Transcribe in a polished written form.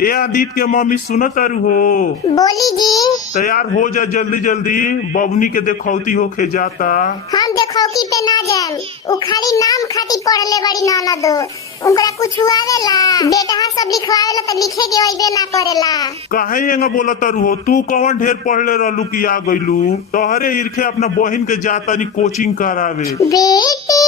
ए आदित्य के मम्मी सुनत तारू हो। बोली जी। तैयार हो जा जल्दी जल्दी, बबनी के देखौती होके जाता। हम देखौती पे ना जाएम, उ खाली नाम खाती पढ़ले बड़ी ननद। उनकरा कुछ आवेला बेटा सब लिखवावेला त लिखे के अइबे ना करेला। काहे एंगा बोला तारू हो? तू कौन ढेर पढ़ले रहलू कि आ गइलू? तोहरे ईरखे अपना बहिन के जाता नी कोचिंग करावे। बेटी